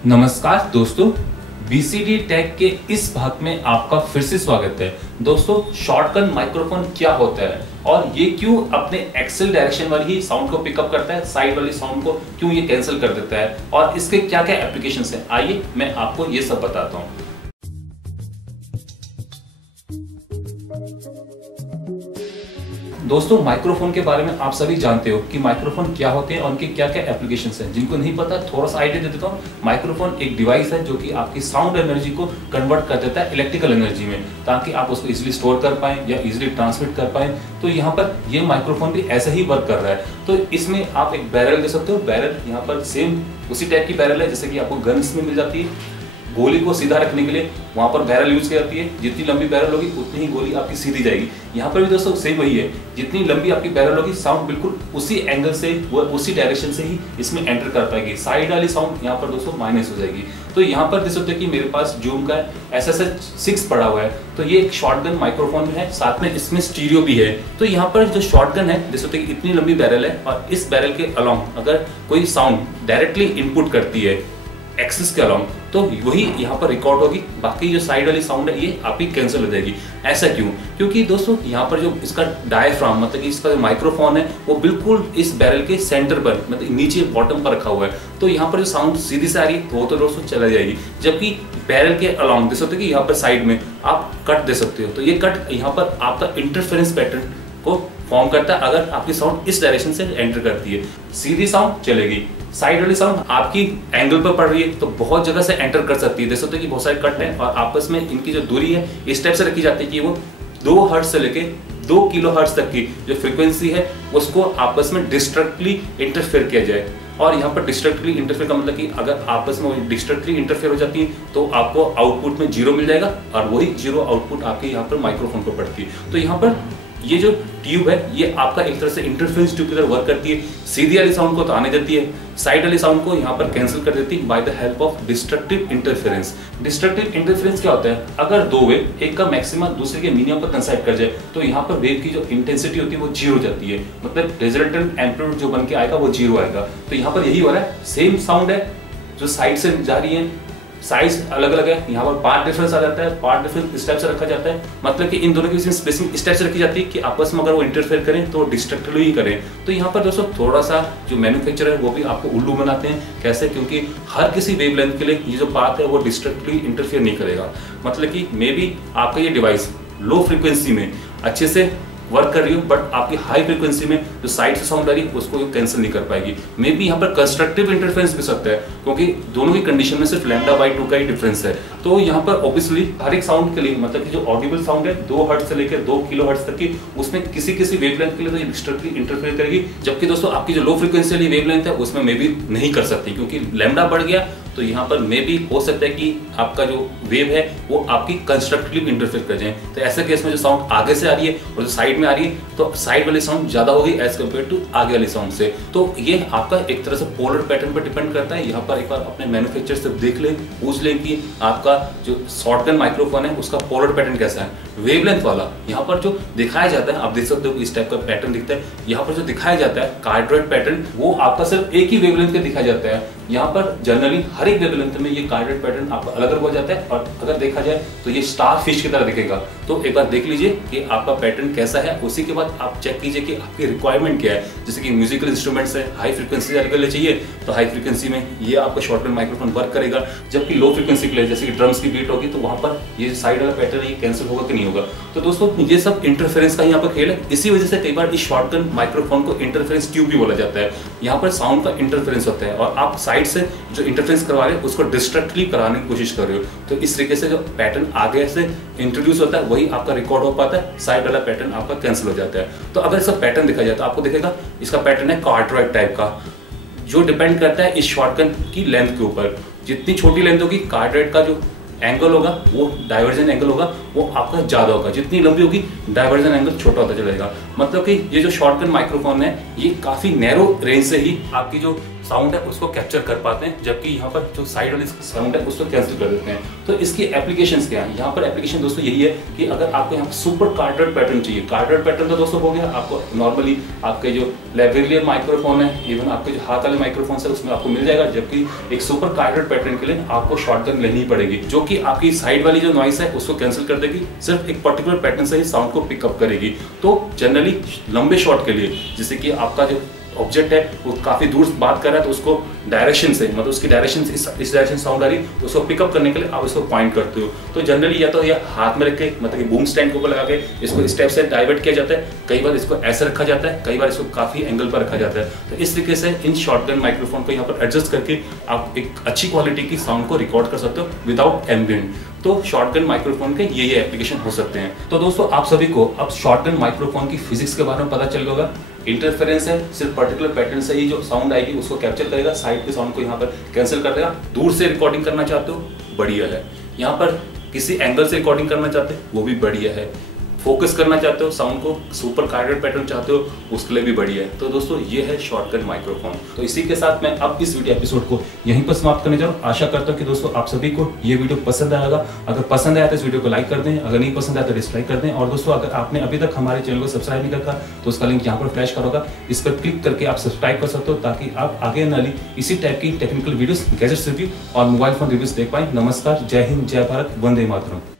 नमस्कार दोस्तों, BCD take के इस भाग में आपका फिर से स्वागत है। दोस्तों, शॉटगन माइक्रोफोन क्या होता है और ये क्यों अपने एक्सेल डायरेक्शन वाली ही साउंड को पिकअप करता है, साइड वाली साउंड को क्यों ये कैंसिल कर देता है और इसके क्या क्या एप्लीकेशंस हैं, आइए मैं आपको ये सब बताता हूँ। दोस्तों, माइक्रोफोन के बारे में आप सभी जानते हो कि माइक्रोफोन क्या होते हैं और उनके क्या क्या एप्लीकेशंस हैं। जिनको नहीं पता, थोड़ा सा आइडिया दे देता हूँ। माइक्रोफोन एक डिवाइस है जो कि आपकी साउंड एनर्जी को कन्वर्ट कर देता है इलेक्ट्रिकल एनर्जी में, ताकि आप उसको इजीली स्टोर कर पाएं या इजीली ट्रांसमिट कर पाएं। तो यहाँ पर ये माइक्रोफोन भी ऐसा ही वर्क कर रहा है। तो इसमें आप एक बैरल दे सकते हो। बैरल यहाँ पर सेम उसी टाइप की बैरल है जैसे कि आपको गन्स में मिल जाती है। गोली को सीधा रखने के लिए वहां पर बैरल यूज की जाती है। जितनी लंबी बैरल होगी उतनी ही गोली आपकी सीधी जाएगी। यहाँ पर भी दोस्तों सेम वही है, जितनी लंबी आपकी बैरल होगी साउंड बिल्कुल उसी एंगल से व उसी डायरेक्शन से ही इसमें एंटर कर पाएगी। साइड वाली साउंड यहाँ पर दोस्तों माइनस हो जाएगी। तो यहाँ पर देख सकते हो कि मेरे पास जूम का SSH6 पड़ा हुआ है। तो ये एक शॉटगन माइक्रोफोन है, साथ में इसमें स्टीरियो भी है। तो यहाँ पर जो शॉटगन है, देख सकते हो कि इतनी लंबी बैरल है और इस बैरल के अलोंग अगर कोई साउंड डायरेक्टली इनपुट करती है एक्सिस के अलोंग, तो वही यहाँ पर रिकॉर्ड होगी। बाकी जो साइड वाली साउंड है ये आपकी कैंसिल हो जाएगी। ऐसा क्यों? क्योंकि दोस्तों यहाँ पर जो इसका डायफ्राम मतलब कि इसका जो माइक्रोफोन है वो बिल्कुल इस बैरल के सेंटर पर मतलब नीचे बॉटम पर रखा हुआ है। तो यहाँ पर जो साउंड सीधी से आ रही है वो तो दोस्तों चला जाएगी, जबकि बैरल के अलोंग दे सकते हो कि यहाँ पर साइड में आप कट दे सकते हो। तो ये कट यहाँ पर आपका इंटरफेरेंस पैटर्न को फॉर्म करता है अगर आपकी साउंड इस डायरेक्शन से एंटर करती है। सीधी साउंड चलेगी, साइड वाली साउंड आपकी एंगल पर पड़ रही है तो बहुत जगह से एंटर कर सकती है। देख सकते हो कि बहुत सारे कट हैं और आपस में इनकी जो दूरी है इस टाइप से रखी जाती है कि वो 2 हर्ट्ज से लेके 2 किलो हर्ट्ज तक की जो फ्रीक्वेंसी है उसको आपस में डिस्ट्रक्टली इंटरफेयर किया जाए। और यहाँ पर डिस्ट्रक्टली इंटरफेयर का मतलब कि अगर आपस में डिस्ट्रक्टली इंटरफेयर हो जाती है तो आपको आउटपुट में 0 मिल जाएगा और वही 0 आउटपुट आपके यहाँ पर माइक्रोफोन पर पड़ती है। तो यहाँ पर ये जो ट्यूब है ये आपका एक तरह से इंटरफेरेंस ट्यूब की तरह वर्क करती है। सीधी वाली साउंड को तो आने देती है, साइड वाली साउंड को यहाँ पर कैंसिल कर देती है by the help of destructive interference. Destructive interference क्या होता है? अगर दो वेव, एक का मैक्सिमम दूसरे के मिनिमम पर कंसाइड कर जाए तो यहाँ पर वेव की जो इंटेंसिटी होती है वो 0 हो जाती है, मतलब रिजल्टेंट एम्पलीट्यूड जो बन के आएगा वो 0 आएगा। तो यहाँ पर यही हो रहा है, सेम साउंड है जो साइड से जा रही है, साइज अलग अलग है। यहाँ पर पार्ट डिफरेंस आ जाता है, पार्ट डिफरेंस इस टाइप से रखा जाता है, मतलब कि इन दोनों के बीच में स्पेसिंग इस टाइप से रखी जाती है कि आपस में अगर वो इंटरफेयर करें तो डिस्ट्रक्टिवली ही करें। तो यहाँ पर दोस्तों थोड़ा सा जो मैन्युफैक्चरर है वो भी आपको उल्लू बनाते हैं। कैसे? क्योंकि हर किसी वेवलेंथ के लिए ये जो पाथ है वो डिस्ट्रक्टिवली इंटरफेयर नहीं करेगा। मतलब कि मे बी आपका ये डिवाइस लो फ्रीक्वेंसी में अच्छे से वर्क कर रही हो बट आपकी हाई फ्रीक्वेंसी में जो साइड से साउंड आ रही है उसको कैंसिल नहीं कर पाएगी। मे बी यहाँ पर कंस्ट्रक्टिव इंटरफेरेंस भी सकता है क्योंकि दोनों की कंडीशन में सिर्फ λ/2 का ही डिफरेंस है। तो यहाँ पर ऑब्वियसली हर एक साउंड के लिए मतलब कि जो ऑडिबल साउंड है 2 हर्ट्ज से लेकर 2 किलो हर्ट्ज तक की, उसमें किसी किसी वेवलेंथ के लिए तो ये डिस्ट्रक्टिवली इंटरफेयर करेगी। जबकि दोस्तों आपकी जो लो फ्रीक्वेंसी वाली वेवलेंथ है उसमें मे बी नहीं कर सकती, क्योंकि लैम्डा बढ़ गया तो यहाँ पर मे भी हो सकता है कि आपका जो वेव है वो आपकी कंस्ट्रक्टिवली इंटरफेयर कर जाए। तो ऐसे केस में जो साउंड आगे से आ रही है और जो साइड में आ रही है तो साइड वाली साउंड ज्यादा होगी एज कम्पेयर टू आगे वाली साउंड से। तो ये आपका एक तरह से पोलर पैटर्न पर डिपेंड करता है। यहाँ पर एक बार अपने मैन्युफैक्चरर से देख ले, पूछ ले कि आपका जो शॉटगन माइक्रोफोन है उसका पोलर पैटर्न कैसा है। वेवलेंथ वाला यहाँ पर जो दिखाया जाता है, आप देख सकते हो इस टाइप का पैटर्न दिखता है। यहाँ पर जो दिखाया जाता है कार्डोइड पैटर्न, वो आपका सिर्फ एक ही वेवलेंथ का दिखाया जाता है। यहाँ पर जनरली हर एक वेवलेंथ में ये कार्डोइड पैटर्न आपका अलग अलग हो जाता है और अगर देखा जाए तो ये स्टार फिश की तरह दिखेगा। तो एक बार देख लीजिए कि आपका पैटर्न कैसा है, उसी के बाद आप चेक कीजिए कि आपकी रिक्वायरमेंट क्या है। जैसे कि म्यूजिकल इंस्ट्रूमेंट्स है, हाई फ्रीक्वेंसी के लिए चाहिए तो हाई फ्रीक्वेंसी में ये आपका शॉटगन माइक्रोफोन वर्क करेगा। जबकि लो फ्रीक्वेंसी के लिए जैसे कि ड्रम्स की बीट होगी तो वहां पर ये साइड वाला पैटर्न ये कैंसिल होगा कि नहीं होगा। तो दोस्तों ये सब इंटरफेरेंस का यहाँ पर खेल है। इसी वजह से कई बार इस शॉटगन माइक्रोफोन को इंटरफेरेंस ट्यूब भी बोला जाता है। यहाँ पर साउंड का इंटरफेरेंस होता है और आप साइड से जो इंटरफेरेंस करवा रहे हो उसको डिस्ट्रक्टली कराने की कोशिश कर रहे हो। तो इस तरीके से जो पैटर्न आगे से इंट्रोड्यूस होता है वही आपका रिकॉर्ड हो पाता है, साइड वाला पैटर्न आपका कैंसिल हो जाता है। तो अगर इसका पैटर्न देखा जाए तो आपको दिखेगा इसका पैटर्न है कार्डोइड टाइप का, जो डिपेंड करता है इस शॉटगन की लेंथ के ऊपर। जितनी छोटी लेंथ होगी कार्डोइड का जो एंगल होगा वो डाइवर्जन एंगल होगा वो आपका ज्यादा होगा, जितनी लंबी होगी डाइवर्जन एंगल छोटा होता चलेगा। मतलब कि ये जो शॉटगन माइक्रोफोन है ये काफी नैरो रेंज से ही आपकी जो साउंड है उसको कैप्चर कर पाते हैं, जबकि यहाँ पर जो साइड वाली साउंड है उसको कैंसिल कर देते हैं। तो इसकी एप्लीकेशंस क्या है? यहाँ पर एप्लीकेशन दोस्तों यही है कि अगर आपको यहाँ पर सुपर कार्डेड पैटर्न चाहिए, कार्डेड पैटर्न तो दोस्तों हो गया आपको नॉर्मली आपके जो लेवलियर माइक्रोफोन है, इवन आपके जो हाथ वाले माइक्रोफोन है उसमें आपको मिल जाएगा, जबकि एक सुपर कार्डेड पैटर्न के लिए आपको शॉटगन लेनी पड़ेगी, जो कि आपकी साइड वाली जो नॉइस है उसको कैंसिल कर देगी, सिर्फ एक पर्टिकुलर पैटर्न से ही साउंड को पिकअप करेगी। तो जनरली लंबे शॉट के लिए, जैसे कि आपका जो ऑब्जेक्ट है वो काफी दूर बात कर रहा है तो उसको डायरेक्शन से, मतलब उसकी डायरेक्शन से इस डायरेक्शन साउंड आ रही है तो उसको पिकअप करने के लिए आप इसको पॉइंट करते हो। तो जनरली या तो ये हाथ में रख के, मतलब कि बूम स्टैंड के ऊपर लगा के इसको स्टेप से डाइवर्ट किया जाता है, कई बार इसको ऐसे रखा जाता है, कई बार इसको काफी एंगल पर रखा जाता है। तो इस तरीके से इन शॉटगन माइक्रोफोन को यहाँ पर एडजस्ट करके आप एक अच्छी क्वालिटी की साउंड को रिकॉर्ड कर सकते हो विदाउट एम्बिएंट। तो शॉटगन माइक्रोफोन के ये एप्लीकेशन हो सकते हैं। तो दोस्तों आप सभी को अब शॉटगन माइक्रोफोन की फिजिक्स के बारे में पता चल होगा। इंटरफेरेंस है, सिर्फ पर्टिकुलर पैटर्न से ही जो साउंड आएगी उसको कैप्चर करेगा, साइड के साउंड को यहाँ पर कैंसिल कर देगा। दूर से रिकॉर्डिंग करना चाहते हो, बढ़िया है। यहाँ पर किसी एंगल से रिकॉर्डिंग करना चाहते हो, वो भी बढ़िया है। फोकस करना चाहते हो साउंड को, सुपर कार्डेड पैटर्न चाहते हो, उसके लिए भी बढ़िया है। तो दोस्तों ये है शॉटगन माइक्रोफोन। तो इसी के साथ मैं अब इस वीडियो एपिसोड को यहीं पर समाप्त करने जा रहा हूँ। आशा करता हूँ कि दोस्तों आप सभी को ये वीडियो पसंद आएगा। अगर पसंद आया तो इस वीडियो को लाइक कर दें, अगर नहीं पसंद आया तो डिसलाइक कर दें। और दोस्तों अगर आपने अभी तक हमारे चैनल को सब्सक्राइब नहीं रखा तो उसका लिंक यहाँ पर फ्लैश करोगा, इस पर क्लिक करके आप सब्सक्राइब कर सकते हो, ताकि आप आगे आने वाली इसी टाइप की टेक्निकल वीडियोस, गैजेट्स रिव्यू और मोबाइल फोन रिव्यूज देख पाए। नमस्कार, जय हिंद, जय भारत, वंदे मातरम।